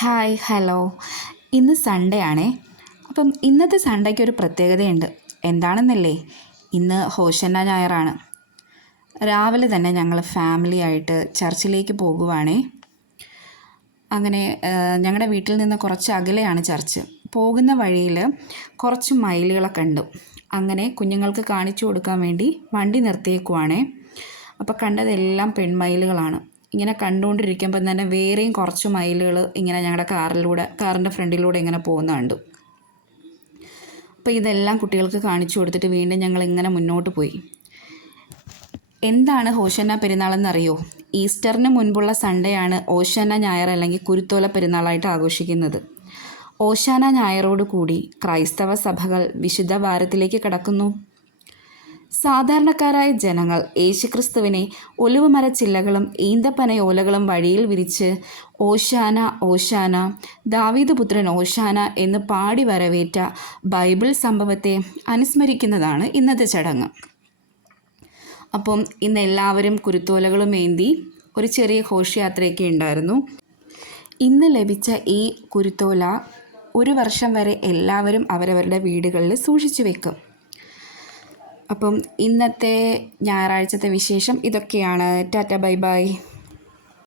Hi hello. ഇന്ന് Sunday ആണേ. അപ്പം ഇന്നത്തെ സൺഡേക്ക് ഒരു പ്രത്യേകതയുണ്ട്. എന്താണെന്നല്ലേ, ഇന്ന് ഹോശന്ന ഞായറാണ്. രാവിലെ തന്നെ ഞങ്ങൾ ഫാമിലി ആയിട്ട് ചർച്ചിലേക്ക് പോകുവാണേ. അങ്ങനെ ഞങ്ങളുടെ വീട്ടിൽ നിന്ന് കുറച്ച് അകലെയാണ് ചർച്ച്. പോകുന്ന വഴിയിൽ കുറച്ച് മയിലുകളൊക്കെ ഉണ്ട്. അങ്ങനെ കുഞ്ഞുങ്ങൾക്ക് കാണിച്ചു കൊടുക്കാൻ വേണ്ടി വണ്ടി നിർത്തിയേക്കുവാണേ. അപ്പോൾ കണ്ടതെല്ലാം പെൺമയിലുകളാണ്. ഇങ്ങനെ കണ്ടുകൊണ്ടിരിക്കുമ്പം തന്നെ വേറെയും കുറച്ച് മയിലുകൾ ഇങ്ങനെ ഞങ്ങളുടെ കാറിൻ്റെ ഫ്രണ്ടിലൂടെ ഇങ്ങനെ പോകുന്ന കണ്ടു. അപ്പോൾ ഇതെല്ലാം കുട്ടികൾക്ക് കാണിച്ചു കൊടുത്തിട്ട് വീണ്ടും ഞങ്ങൾ ഇങ്ങനെ മുന്നോട്ട് പോയി. എന്താണ് ഹോശന്ന പെരുന്നാളെന്നറിയോ? ഈസ്റ്ററിന് മുൻപുള്ള സൺഡേ ആണ് ഓശാന ഞായർ അല്ലെങ്കിൽ കുരുത്തോല പെരുന്നാളായിട്ട് ആഘോഷിക്കുന്നത്. ഓശാന ഞായറോട് കൂടി ക്രൈസ്തവ സഭകൾ വിശുദ്ധ വാരത്തിലേക്ക് കടക്കുന്നു. സാധാരണക്കാരായ ജനങ്ങൾ യേശുക്രിസ്തുവിനെ ഒലിവുമരച്ചില്ലകളും ഈന്തപ്പനയോലകളും വഴിയിൽ വിരിച്ച് ഓശാന ഓശാന, ദാവീദ് പുത്രൻ ഓശാന എന്ന് പാടി വരവേറ്റ ബൈബിൾ സംഭവത്തെ അനുസ്മരിക്കുന്നതാണ് ഇന്നത്തെ ചടങ്ങ്. അപ്പം ഇന്ന് എല്ലാവരും കുരുത്തോലകളും ഏന്തി ഒരു ചെറിയ ഘോഷയാത്രയൊക്കെ ഉണ്ടായിരുന്നു. ഇന്ന് ലഭിച്ച ഈ കുരുത്തോല ഒരു വർഷം വരെ എല്ലാവരും അവരവരുടെ വീടുകളിൽ സൂക്ഷിച്ചു വെക്കും. അപ്പം ഇന്നത്തെ ഞായറാഴ്ചത്തെ വിശേഷം ഇതൊക്കെയാണ്. Tata bye bye.